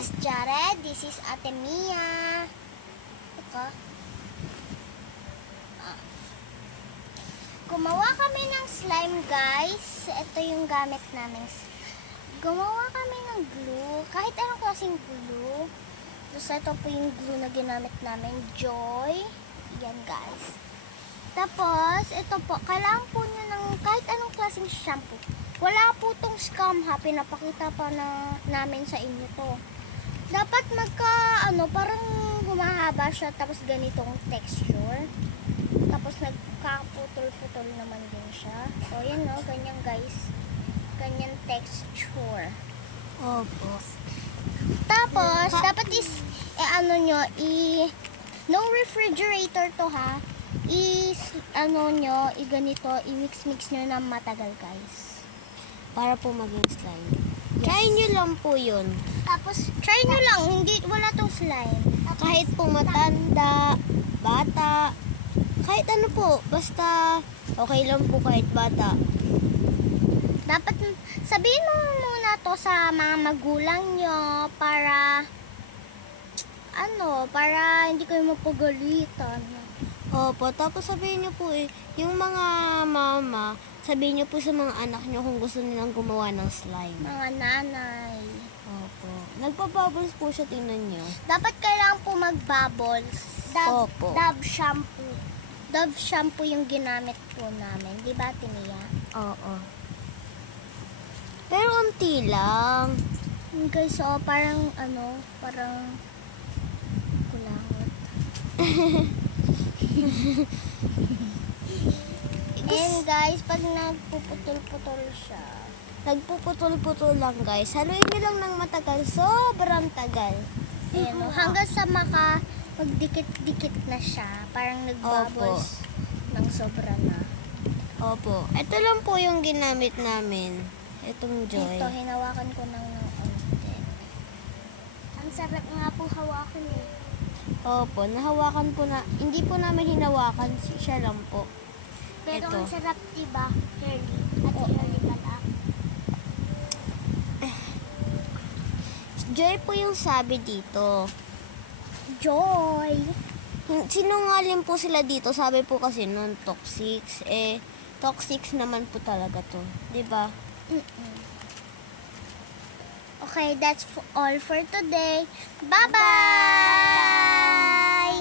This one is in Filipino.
is Jared. This is Ate Mia. Ito. Gumawa kami ng slime, guys. Ito yung gamit namin. Gumawa kami ng glue. Kahit anong klaseng glue. Tapos ito po yung glue na ginamit namin. Joy. Yan, guys. Tapos, ito po. Kailangan po nyo ng kahit anong klaseng shampoo. Wala po tong scam ha. Pinapakita pa namin sa inyo to. Dapat parang humahaba siya. Tapos ganitong texture. Tapos nagkaputol-putol naman din siya. So, yan no. Ganyan guys. Ganyan texture. Opo. Tapos, dapat no refrigerator to ha. Ganito, i-mix-mix nyo na matagal guys. Para po maging slime. Try nyo lang po yun. Tapos, try nyo lang. Wala tong slime. Kahit po matanda, bata, kahit ano po. Basta okay lang po kahit bata. Dapat sabihin mo muna to sa mga magulang nyo para hindi kayo mapagalitan. Opo, tapos sabihin nyo po yung mga mama, sabihin nyo po sa mga anak nyo kung gusto nilang gumawa ng slime. Mga nanay. Opo. Nagpa-bubbles po siya, tingnan nyo. Dapat kailangan po mag-bubbles. Opo. Dove shampoo. Dove shampoo yung ginamit po namin. Di ba, Tiniya? Oo. Pero unti lang. Guys, parang kulangot. And guys, pag nagpuputol-putol siya. Nagpuputol-putol lang guys. Haluin nyo lang ng matagal. Sobrang tagal. Ayan, hanggang sa magdikit-dikit na siya. Parang nagbubbles ng sobra na. Opo. Ito lang po yung ginamit namin. Itong Joy. Ito, hinawakan ko ng onte. Ang sarap nga po hawakan eh. Opo, nahawakan po na. Hindi po namin hinawakan. Siya lang po. Pero Ito. ang sarap, diba? Curly. At curly pala. Joy po yung sabi dito. Joy! Sinungaling po sila dito. Sabi po kasi nun, toxic. Toxic naman po talaga to. Diba? Okay, that's all for today. Bye-bye!